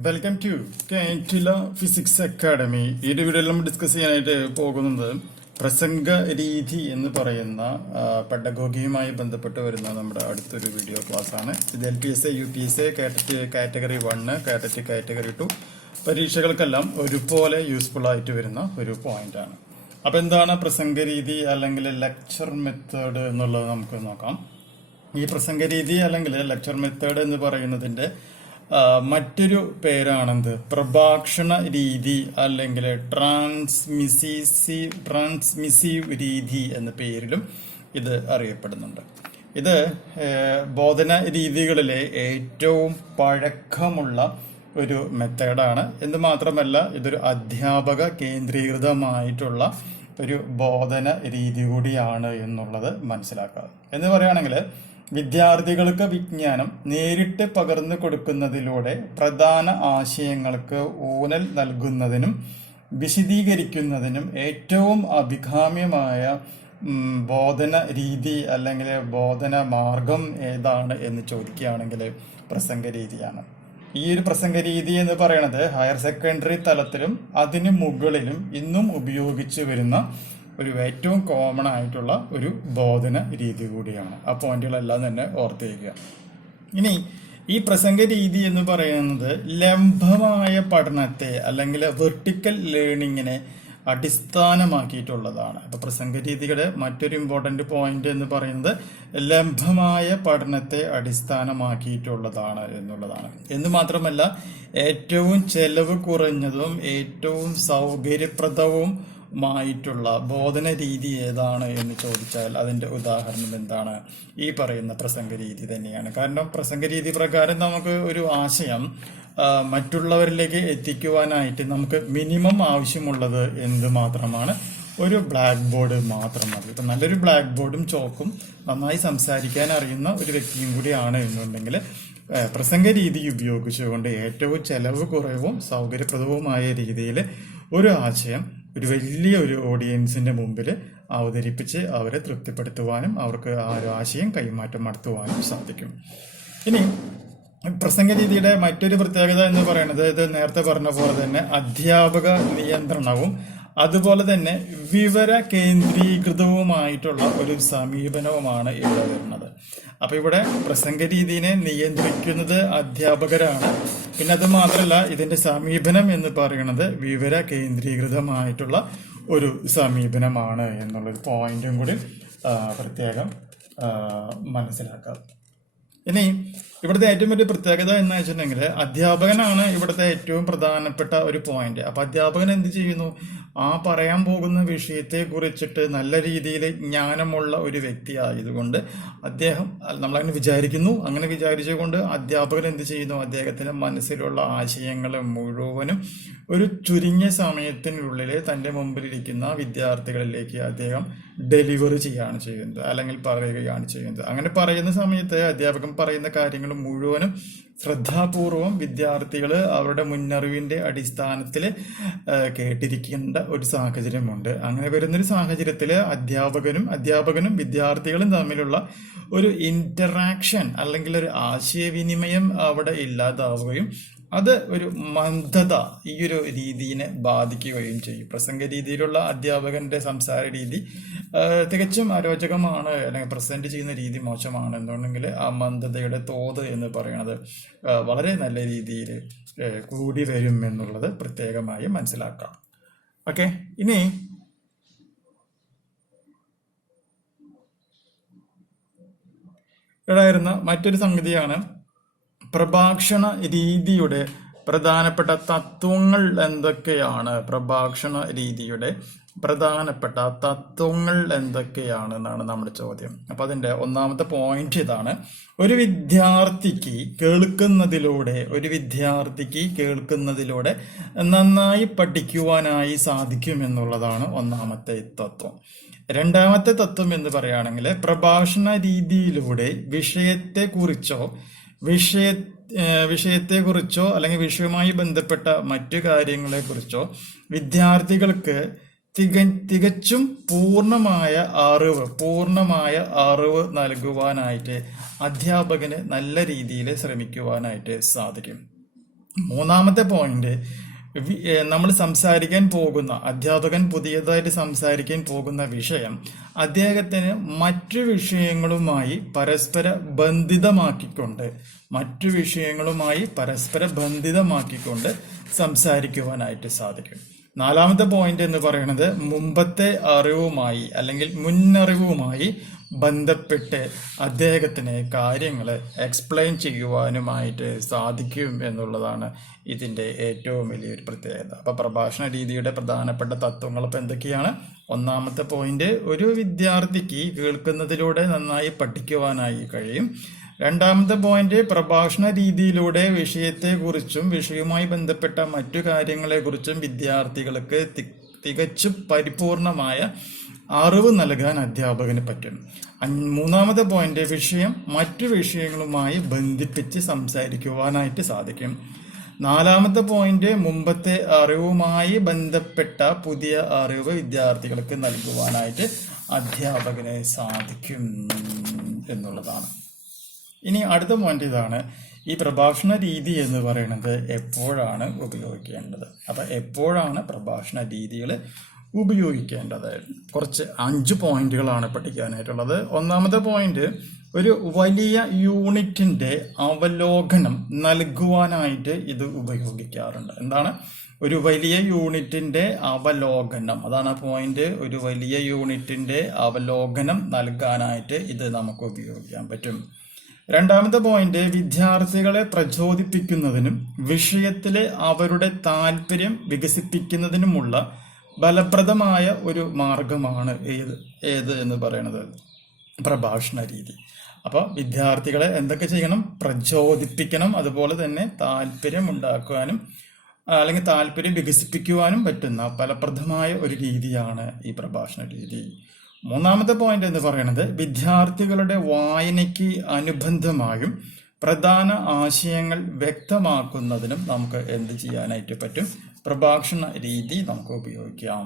Welcome to KTET physics academy. ഈ വീഡിയോയിൽ നമ്മൾ ഡിസ്കസ് ചെയ്യാനായിട്ട് പോകുന്നത് പ്രസംഗ രീതി എന്ന് പറയുന്ന പെഡഗോഗിയുമായി ബന്ധപ്പെട്ട് വരുന്ന നമ്മുടെ അടുത്തൊരു വീഡിയോ ക്ലാസ് ആണ്. ഇത് LPSA, UPSA, KTET category 1, KTET category 2 പരീക്ഷകൾക്കെല്ലാം ഒരുപോലെ യൂസ്ഫുൾ ആയിട്ട് വരുന്ന ഒരു പോയിന്റ് ആണ്. അപ്പൊ എന്താണ് പ്രസംഗ രീതി അല്ലെങ്കിൽ ലെക്ചർ മെത്തേഡ് എന്നുള്ളത് നമുക്ക് നോക്കാം. ഈ പ്രസംഗ രീതി അല്ലെങ്കിൽ ലെക്ചർ മെത്തേഡ് എന്ന് പറയുന്നതിന്റെ മറ്റൊരു പേരാണെന്ത്? പ്രഭാഷണ രീതി അല്ലെങ്കിൽ ട്രാൻസ്മിസീവ് രീതി എന്ന പേരിലും ഇത് അറിയപ്പെടുന്നുണ്ട്. ഇത് ബോധന രീതികളിലെ ഏറ്റവും പഴക്കമുള്ള ഒരു മെത്തേഡാണ് എന്ന് മാത്രമല്ല ഇതൊരു അധ്യാപക കേന്ദ്രീകൃതമായിട്ടുള്ള ഒരു ബോധന രീതി കൂടിയാണ് എന്നുള്ളത് മനസ്സിലാക്കുക. എന്ന് പറയുകയാണെങ്കിൽ വിദ്യാർത്ഥികൾക്ക് വിജ്ഞാനം നേരിട്ട് പകർന്നു കൊടുക്കുന്നതിലൂടെ പ്രധാന ആശയങ്ങൾക്ക് ഊന്നൽ നൽകുന്നതിനും വിശദീകരിക്കുന്നതിനും ഏറ്റവും അഭികാമ്യമായ ബോധന രീതി അല്ലെങ്കിൽ ബോധന മാർഗം ഏതാണ് എന്ന് ചോദിക്കുകയാണെങ്കിൽ പ്രസംഗ രീതിയാണ്. ഈ ഒരു പ്രസംഗ രീതി എന്ന് പറയുന്നത് ഹയർ സെക്കൻഡറി തലത്തിലും അതിനു മുകളിലും ഇന്നും ഉപയോഗിച്ചു വരുന്ന ഒരു ഏറ്റവും കോമൺ ആയിട്ടുള്ള ഒരു ബോധന രീതി കൂടിയാണ്. ആ പോയിന്റുകളെല്ലാം തന്നെ ഓർത്തിരിക്കുക. ഇനി ഈ പ്രസംഗ രീതി എന്ന് പറയുന്നത് ലംബമായ പഠനത്തെ അല്ലെങ്കിൽ വെർട്ടിക്കൽ ലേണിങ്ങിനെ അടിസ്ഥാനമാക്കിയിട്ടുള്ളതാണ്. അപ്പൊ പ്രസംഗ രീതിയുടെ മറ്റൊരു ഇമ്പോർട്ടന്റ് പോയിന്റ് എന്ന് പറയുന്നത് ലംബമായ പഠനത്തെ അടിസ്ഥാനമാക്കിയിട്ടുള്ളതാണ് എന്നുള്ളതാണ്. എന്ന് മാത്രമല്ല ഏറ്റവും ചെലവ് കുറഞ്ഞതും ഏറ്റവും സൗകര്യപ്രദവും മായിട്ടുള്ള ബോധന രീതി ഏതാണ് എന്ന് ചോദിച്ചാൽ അതിന്റെ ഉദാഹരണം എന്താണ്? ഈ പറയുന്ന പ്രസംഗ രീതി തന്നെയാണ്. കാരണം പ്രസംഗ രീതി പ്രകാരം നമുക്ക് ഒരു ആശയം മറ്റുള്ളവരിലേക്ക് എത്തിക്കുവാനായിട്ട് നമുക്ക് മിനിമം ആവശ്യമുള്ളത് എന്ത് മാത്രമാണ്? ഒരു ബ്ലാക്ക് ബോർഡ് മാത്രം മതി. ഇപ്പൊ നല്ലൊരു ബ്ലാക്ക് ബോർഡും ചോക്കും നന്നായി സംസാരിക്കാൻ അറിയുന്ന ഒരു വ്യക്തിയും കൂടിയാണ് എന്നുണ്ടെങ്കിൽ പ്രസംഗ രീതി ഉപയോഗിച്ചുകൊണ്ട് ഏറ്റവും ചെലവ് കുറവും സൗകര്യപ്രദവുമായ രീതിയിൽ ഒരു ആശയം ഒരു വലിയ ഒരു ഓഡിയൻസിന്റെ മുമ്പിൽ അവതരിപ്പിച്ച് അവരെ തൃപ്തിപ്പെടുത്തുവാനും അവർക്ക് ആ ഒരു ആശയം കൈമാറ്റം നടത്തുവാനും സാധിക്കും. ഇനി പ്രസംഗ രീതിയുടെ മറ്റൊരു പ്രത്യേകത എന്ന് പറയുന്നത് ഇത് നേരത്തെ പറഞ്ഞ പോലെ തന്നെ അധ്യാപക നിയന്ത്രണവും അതുപോലെ തന്നെ വിവര കേന്ദ്രീകൃതവുമായിട്ടുള്ള ഒരു സമീപനവുമാണ് ഇവിടെ വരുന്നത്. അപ്പൊ ഇവിടെ പ്രസംഗ രീതിയെ നിയന്ത്രിക്കുന്നത് അധ്യാപകരാണ്. പിന്നെ അത് മാത്രമല്ല ഇതിന്റെ സമീപനം എന്ന് പറയുന്നത് വിവര കേന്ദ്രീകൃതമായിട്ടുള്ള ഒരു സമീപനമാണ് എന്നുള്ളൊരു പോയിന്റും കൂടി പ്രത്യേകം മനസ്സിലാക്കാം. ഇനി ഇവിടുത്തെ ഏറ്റവും വലിയ പ്രത്യേകത എന്ന് വെച്ചിട്ടുണ്ടെങ്കിൽ അധ്യാപകനാണ് ഇവിടുത്തെ ഏറ്റവും പ്രധാനപ്പെട്ട ഒരു പോയിന്റ്. അപ്പൊ അധ്യാപകൻ എന്ത് ചെയ്യുന്നു? ആ പറയാൻ പോകുന്ന വിഷയത്തെ കുറിച്ചിട്ട് നല്ല രീതിയിൽ ജ്ഞാനമുള്ള ഒരു വ്യക്തി ആയതുകൊണ്ട് അദ്ദേഹം നമ്മളങ്ങനെ വിചാരിക്കുന്നു. അങ്ങനെ വിചാരിച്ചുകൊണ്ട് അധ്യാപകൻ എന്ത് ചെയ്യുന്നു? അദ്ദേഹത്തിന്റെ മനസ്സിലുള്ള ആശയങ്ങൾ മുഴുവനും ഒരു ചുരുങ്ങിയ സമയത്തിനുള്ളിൽ തന്റെ മുമ്പിലിരിക്കുന്ന വിദ്യാർത്ഥികളിലേക്ക് അദ്ദേഹം ഡെലിവറി ചെയ്യുകയാണ് ചെയ്യുന്നത്, അല്ലെങ്കിൽ പറയുകയാണ് ചെയ്യുന്നത്. അങ്ങനെ പറയുന്ന സമയത്ത് അധ്യാപകൻ പറയുന്ന കാര്യങ്ങൾ മുഴുവനും ശ്രദ്ധാപൂർവം വിദ്യാർത്ഥികൾ അവരുടെ മുന്നറിവിന്റെ അടിസ്ഥാനത്തിൽ കേട്ടിരിക്കേണ്ട ഒരു സാഹചര്യമുണ്ട്. അങ്ങനെ വരുന്നൊരു സാഹചര്യത്തിൽ അധ്യാപകനും വിദ്യാർത്ഥികളും തമ്മിലുള്ള ഒരു ഇന്ററാക്ഷൻ അല്ലെങ്കിൽ ഒരു ആശയവിനിമയം അവിടെ ഇല്ലാതാവുകയും അത് ഒരു മന്ദത ഈ ഒരു രീതിയെ ബാധിക്കുകയും ചെയ്യും. പ്രസംഗ രീതിയിലുള്ള അധ്യാപകന്റെ സംസാര രീതി തികച്ചും അരോചകമാണ്, അല്ലെങ്കിൽ പ്രസന്റ് ചെയ്യുന്ന രീതി മോശമാണ് എന്നുണ്ടെങ്കിൽ ആ മന്ദതയുടെ തോത് എന്ന് പറയുന്നത് വളരെ നല്ല രീതിയിൽ കൂടി വരും എന്നുള്ളത് പ്രത്യേകമായി മനസ്സിലാക്കാം. ഓക്കെ, ഇനി ഇടായിരുന്ന മറ്റൊരു സംഗതിയാണ് പ്രഭാഷണ രീതിയുടെ പ്രധാനപ്പെട്ട തത്വങ്ങൾ എന്തൊക്കെയാണ്? പ്രഭാഷണ രീതിയുടെ പ്രധാനപ്പെട്ട തത്വങ്ങൾ എന്തൊക്കെയാണ് എന്നാണ് നമ്മുടെ ചോദ്യം. അപ്പൊ അതിന്റെ ഒന്നാമത്തെ പോയിന്റ് ഇതാണ്: ഒരു വിദ്യാർത്ഥിക്ക് കേൾക്കുന്നതിലൂടെ നന്നായി പഠിക്കുവാനായി സാധിക്കുമെന്നുള്ളതാണ് ഒന്നാമത്തെ തത്വം. രണ്ടാമത്തെ തത്വം എന്ന് പറയുകയാണെങ്കിൽ പ്രഭാഷണ രീതിയിലൂടെ വിഷയത്തെക്കുറിച്ചോ അല്ലെങ്കിൽ വിഷയവുമായി ബന്ധപ്പെട്ട മറ്റു കാര്യങ്ങളെക്കുറിച്ചോ വിദ്യാർത്ഥികൾക്ക് തികച്ചും പൂർണ്ണമായ അറിവ് നൽകുവാനായിട്ട് അധ്യാപകന് നല്ല രീതിയിൽ ശ്രമിക്കുവാനായിട്ട് സാധിക്കും. മൂന്നാമത്തെ പോയിന്റ്, നമ്മൾ സംസാരിക്കാൻ പോകുന്ന അധ്യാപകൻ പുതിയതായിട്ട് സംസാരിക്കാൻ പോകുന്ന വിഷയം അദ്ദേഹത്തിന് മറ്റു വിഷയങ്ങളുമായി പരസ്പര ബന്ധിതമാക്കിക്കൊണ്ട് സംസാരിക്കുവാനായിട്ട് സാധിക്കും. നാലാമത്തെ പോയിന്റ് എന്ന് പറയുന്നത് മുമ്പത്തെ അറിവുമായി അല്ലെങ്കിൽ മുന്നറിവുമായി ബന്ധപ്പെട്ട് അദ്ദേഹത്തിന് കാര്യങ്ങൾ എക്സ്പ്ലെയിൻ ചെയ്യുവാനുമായിട്ട് സാധിക്കും എന്നുള്ളതാണ് ഇതിൻ്റെ ഏറ്റവും വലിയൊരു പ്രത്യേകത. അപ്പോൾ പ്രഭാഷണ രീതിയുടെ പ്രധാനപ്പെട്ട തത്വങ്ങൾ ഇപ്പോൾ എന്തൊക്കെയാണ്? ഒന്നാമത്തെ പോയിന്റ്, ഒരു വിദ്യാർത്ഥിക്ക് കേൾക്കുന്നതിലൂടെ നന്നായി പഠിക്കുവാനായി കഴിയും. രണ്ടാമത്തെ പോയിന്റ്, പ്രഭാഷണ രീതിയിലൂടെ വിഷയത്തെക്കുറിച്ചും വിഷയവുമായി ബന്ധപ്പെട്ട മറ്റു കാര്യങ്ങളെക്കുറിച്ചും വിദ്യാർത്ഥികൾക്ക് തികച്ചും പരിപൂർണമായ അറിവ് നൽകാൻ അധ്യാപകന് പറ്റും. മൂന്നാമത്തെ പോയിന്റ്, വിഷയം മറ്റു വിഷയങ്ങളുമായി ബന്ധിപ്പിച്ച് സംസാരിക്കുവാനായിട്ട് സാധിക്കും. നാലാമത്തെ പോയിന്റ്, മുമ്പത്തെ അറിവുമായി ബന്ധപ്പെട്ട പുതിയ അറിവ് വിദ്യാർത്ഥികൾക്ക് നൽകുവാനായിട്ട് അധ്യാപകന് സാധിക്കും എന്നുള്ളതാണ്. ഇനി അടുത്ത പോയിന്റ് ഇതാണ്, ഈ പ്രഭാഷണ രീതി എന്ന് പറയുന്നത് എപ്പോഴാണ് ഉപയോഗിക്കേണ്ടത്? അപ്പം എപ്പോഴാണ് പ്രഭാഷണ രീതികൾ ഉപയോഗിക്കേണ്ടത്? കുറച്ച് 5 പോയിന്റുകളാണ് പഠിക്കാനായിട്ടുള്ളത്. ഒന്നാമത്തെ പോയിന്റ്, ഒരു വലിയ യൂണിറ്റിന്റെ അവലോകനം നൽകുവാനായിട്ട് ഇത് ഉപയോഗിക്കാറുണ്ട്. എന്താണ്? ഒരു വലിയ യൂണിറ്റിന്റെ അവലോകനം, അതാണ് പോയിന്റ്. ഒരു വലിയ യൂണിറ്റിന്റെ അവലോകനം നൽകാനായിട്ട് ഇത് നമുക്ക് ഉപയോഗിക്കാൻ പറ്റും. രണ്ടാമത്തെ പോയിന്റ്, വിദ്യാർത്ഥികളെ പ്രചോദിപ്പിക്കുന്നതിനും വിഷയത്തിലെ അവരുടെ താല്പര്യം വികസിപ്പിക്കുന്നതിനുമുള്ള ഫലപ്രദമായ ഒരു മാർഗമാണ് ഏത് എന്ന് പറയുന്നത്? പ്രഭാഷണ രീതി. അപ്പോൾ വിദ്യാർത്ഥികളെ എന്തൊക്കെ ചെയ്യണം? പ്രചോദിപ്പിക്കണം. അതുപോലെ തന്നെ താല്പര്യം ഉണ്ടാക്കുവാനും അല്ലെങ്കിൽ താല്പര്യം വികസിപ്പിക്കുവാനും പറ്റുന്ന ഫലപ്രദമായ ഒരു രീതിയാണ് ഈ പ്രഭാഷണ രീതി. മൂന്നാമത്തെ പോയിന്റ് എന്ന് പറയുന്നത്, വിദ്യാർത്ഥികളുടെ വായനയ്ക്ക് അനുബന്ധമായും പ്രധാന ആശയങ്ങൾ വ്യക്തമാക്കുന്നതിനും നമുക്ക് എന്ത് ചെയ്യാനായിട്ട് പറ്റും? പ്രഭാഷണ രീതി നമുക്ക് ഉപയോഗിക്കാം.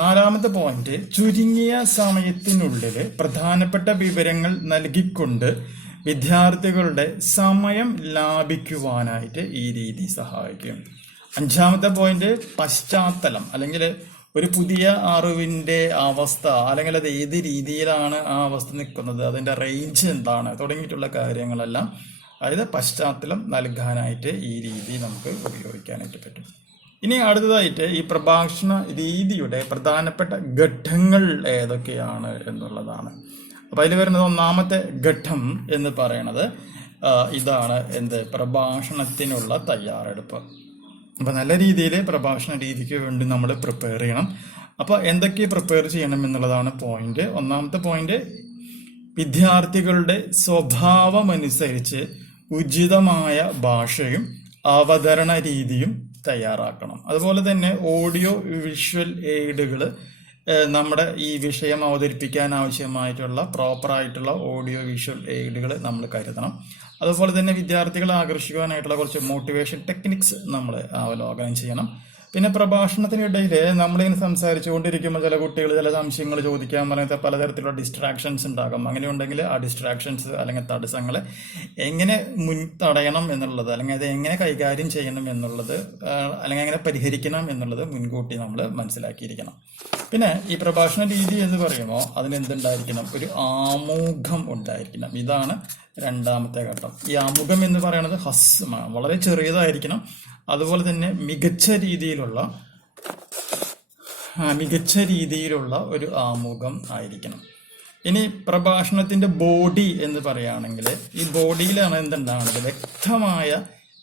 നാലാമത്തെ പോയിന്റ്, ചുരുങ്ങിയ സമയത്തിനുള്ളിൽ പ്രധാനപ്പെട്ട വിവരങ്ങൾ നൽകിക്കൊണ്ട് വിദ്യാർത്ഥികളുടെ സമയം ലാഭിക്കുവാനായിട്ട് ഈ രീതി സഹായിക്കും. അഞ്ചാമത്തെ പോയിന്റ്, പശ്ചാത്തലം അല്ലെങ്കിൽ ഒരു പുതിയ അറിവിന്റെ അവസ്ഥ അല്ലെങ്കിൽ അത് ഏത് രീതിയിലാണ് ആ അവസ്ഥ നിൽക്കുന്നത്, അതിന്റെ റേഞ്ച് എന്താണ് തുടങ്ങിയിട്ടുള്ള കാര്യങ്ങളെല്ലാം, അതായത് പശ്ചാത്തലം നൽകാനായിട്ട് ഈ രീതി നമുക്ക് ഉപയോഗിക്കാനായിട്ട് പറ്റും. ഇനി അടുത്തതായിട്ട് ഈ പ്രഭാഷണ രീതിയുടെ പ്രധാനപ്പെട്ട ഘട്ടങ്ങൾ ഏതൊക്കെയാണ് എന്നുള്ളതാണ്. അപ്പൊ അതിൽ വരുന്നത് ഒന്നാമത്തെ ഘട്ടം എന്ന് പറയുന്നത് ഇതാണ്, പ്രഭാഷണത്തിനുള്ള തയ്യാറെടുപ്പ്. അപ്പൊ നല്ല രീതിയിൽ പ്രഭാഷണ രീതിക്ക് വേണ്ടി നമ്മൾ പ്രിപ്പയർ ചെയ്യണം. അപ്പൊ എന്തൊക്കെ പ്രിപ്പയർ ചെയ്യണം എന്നുള്ളതാണ് പോയിന്റ്. ഒന്നാമത്തെ പോയിന്റ്, വിദ്യാർത്ഥികളുടെ സ്വഭാവമനുസരിച്ച് ഉചിതമായ ഭാഷയും അവതരണ രീതിയും തയ്യാറാക്കണം. അതുപോലെ തന്നെ ഓഡിയോ വിഷ്വൽ എയ്ഡുകൾ, നമ്മുടെ ഈ വിഷയം അവതരിപ്പിക്കാൻ ആവശ്യമായിട്ടുള്ള പ്രോപ്പറായിട്ടുള്ള ഓഡിയോ വിഷ്വൽ എയ്ഡുകൾ നമ്മൾ കരുതണം. അതുപോലെ തന്നെ വിദ്യാർത്ഥികളെ ആകർഷിക്കുവാനായിട്ടുള്ള കുറച്ച് മോട്ടിവേഷൻ ടെക്നിക്സ് നമ്മൾ അവലോകനം ചെയ്യണം. പിന്നെ പ്രഭാഷണത്തിനിടയിൽ നമ്മളിങ്ങനെ സംസാരിച്ചുകൊണ്ടിരിക്കുമ്പോൾ ചില കുട്ടികൾ ചില സംശയങ്ങൾ ചോദിക്കാൻ പറയുന്നത് പലതരത്തിലുള്ള ഡിസ്ട്രാക്ഷൻസ് ഉണ്ടാകും. അങ്ങനെ ഉണ്ടെങ്കിൽ ആ ഡിസ്ട്രാക്ഷൻസ് അല്ലെങ്കിൽ തടസ്സങ്ങളെ എങ്ങനെ തടയണം എന്നുള്ളത്, അല്ലെങ്കിൽ അത് എങ്ങനെ കൈകാര്യം ചെയ്യണം എന്നുള്ളത്, അല്ലെങ്കിൽ എങ്ങനെ പരിഹരിക്കണം എന്നുള്ളത് മുൻകൂട്ടി നമ്മൾ മനസ്സിലാക്കിയിരിക്കണം. പിന്നെ ഈ പ്രഭാഷണ രീതി എന്ന് പറയുമ്പോൾ അതിനെന്തുണ്ടായിരിക്കണം? ഒരു ആമുഖം ഉണ്ടായിരിക്കണം. ഇതാണ് രണ്ടാമത്തെ ഘട്ടം. ഈ ആമുഖം എന്ന് പറയുന്നത് ഹ്രസ്വമാണ്, വളരെ ചെറിയതായിരിക്കണം. അതുപോലെ തന്നെ മികച്ച രീതിയിലുള്ള ഒരു ആമുഖം ആയിരിക്കണം. ഇനി പ്രഭാഷണത്തിന്റെ ബോഡി എന്ന് പറയുകയാണെങ്കിൽ ഈ ബോഡിയിലാണ് എന്തുണ്ടാകുന്നത്? വ്യക്തമായ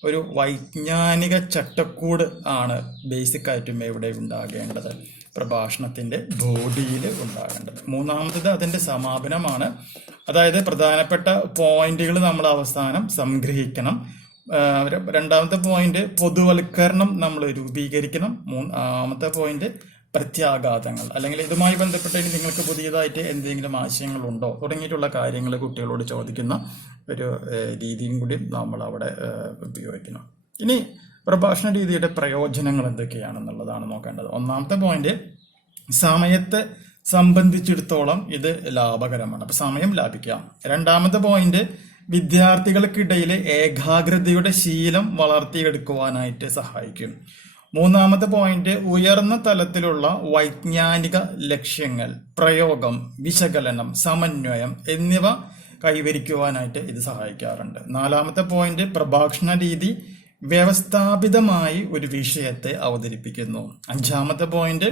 ഒരു വൈജ്ഞാനിക ചട്ടക്കൂട് ആണ് ബേസിക് ആയിട്ടും ഇവിടെ ഉണ്ടാകേണ്ടത്, പ്രഭാഷണത്തിന്റെ ബോഡിയിൽ ഉണ്ടാകേണ്ടത്. മൂന്നാമത്തത് അതിന്റെ സമാപനമാണ്. അതായത് പ്രധാനപ്പെട്ട പോയിന്റുകൾ നമ്മൾ അവസാനം സംഗ്രഹിക്കണം. രണ്ടാമത്തെ പോയിന്റ്, പൊതുവൽക്കരണം നമ്മൾ രൂപീകരിക്കണം. മൂന്നാമത്തെ പോയിന്റ്, പ്രത്യാഘാതങ്ങൾ അല്ലെങ്കിൽ ഇതുമായി ബന്ധപ്പെട്ട് നിങ്ങൾക്ക് പുതിയതായിട്ട് എന്തെങ്കിലും ആശയങ്ങളുണ്ടോ തുടങ്ങിയിട്ടുള്ള കാര്യങ്ങൾ കുട്ടികളോട് ചോദിക്കുന്ന ഒരു രീതിയും കൂടി നമ്മൾ അവിടെ ഉപയോഗിക്കണം. ഇനി പ്രഭാഷണ രീതിയുടെ പ്രയോജനങ്ങൾ എന്തൊക്കെയാണെന്നുള്ളതാണ് നോക്കേണ്ടത്. ഒന്നാമത്തെ പോയിന്റ്, സമയത്തെ സംബന്ധിച്ചിടത്തോളം ഇത് ലാഭകരമാണ്. അപ്പൊ സമയം ലാഭിക്കാം. രണ്ടാമത്തെ പോയിന്റ്, വിദ്യാർത്ഥികൾക്കിടയിൽ ഏകാഗ്രതയുടെ ശീലം വളർത്തിയെടുക്കുവാനായിട്ട് സഹായിക്കും. മൂന്നാമത്തെ പോയിന്റ്, ഉയർന്ന തലത്തിലുള്ള വൈജ്ഞാനിക ലക്ഷ്യങ്ങൾ, പ്രയോഗം, വിശകലനം, സമന്വയം എന്നിവ കൈവരിക്കുവാനായിട്ട് ഇത് സഹായിക്കാറുണ്ട്. നാലാമത്തെ പോയിന്റ്, പ്രഭാഷണ രീതി വ്യവസ്ഥാപിതമായി ഒരു വിഷയത്തെ അവതരിപ്പിക്കുന്നു. അഞ്ചാമത്തെ പോയിന്റ്,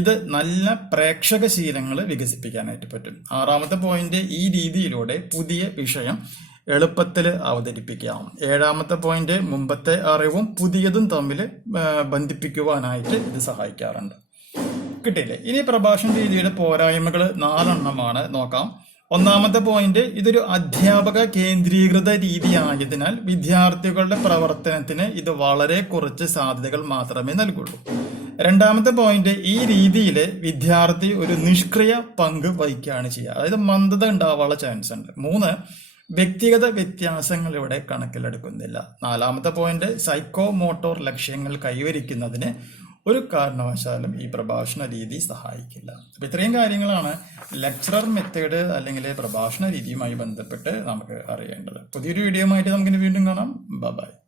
ഇത് നല്ല പ്രേക്ഷക ശീലങ്ങൾ വികസിപ്പിക്കാനായിട്ട് പറ്റും. ആറാമത്തെ പോയിന്റ്, ഈ രീതിയിലൂടെ പുതിയ വിഷയം എളുപ്പത്തിൽ അവതരിപ്പിക്കാം. ഏഴാമത്തെ പോയിന്റ്, മുമ്പത്തെ അറിവും പുതിയതും തമ്മിൽ ബന്ധിപ്പിക്കുവാനായിട്ട് ഇത് സഹായിക്കാറുണ്ട്. കിട്ടിയില്ലേ? ഇനി പ്രഭാഷണ രീതിയുടെ പോരായ്മകൾ 4 നോക്കാം. ഒന്നാമത്തെ പോയിന്റ്, ഇതൊരു അധ്യാപക കേന്ദ്രീകൃത രീതി ആയതിനാൽ വിദ്യാർത്ഥികളുടെ പ്രവർത്തനത്തിന് ഇത് വളരെ കുറച്ച് സാധ്യതകൾ മാത്രമേ നൽകുള്ളൂ. രണ്ടാമത്തെ പോയിന്റ്, ഈ രീതിയിൽ വിദ്യാർത്ഥി ഒരു നിഷ്ക്രിയ പങ്ക് വഹിക്കുകയാണ് ചെയ്യുക, അതായത് മന്ദത ഉണ്ടാവാനുള്ള ചാൻസ് ഉണ്ട്. 3, വ്യക്തിഗത വ്യത്യാസങ്ങൾ ഇവിടെ കണക്കിലെടുക്കുന്നില്ല. നാലാമത്തെ പോയിന്റ്, സൈക്കോ മോട്ടോർ ലക്ഷ്യങ്ങൾ കൈവരിക്കുന്നതിന് ഒരു കാരണവശാലും ഈ പ്രഭാഷണ രീതി സഹായിക്കില്ല. അപ്പൊ ഇത്രയും കാര്യങ്ങളാണ് ലെക്ചറർ മെത്തേഡ് അല്ലെങ്കിൽ പ്രഭാഷണ രീതിയുമായി ബന്ധപ്പെട്ട് നമുക്ക് അറിയേണ്ടത്. പുതിയൊരു വീഡിയോ ആയിട്ട് നമുക്ക് വീണ്ടും കാണാം. ബൈ.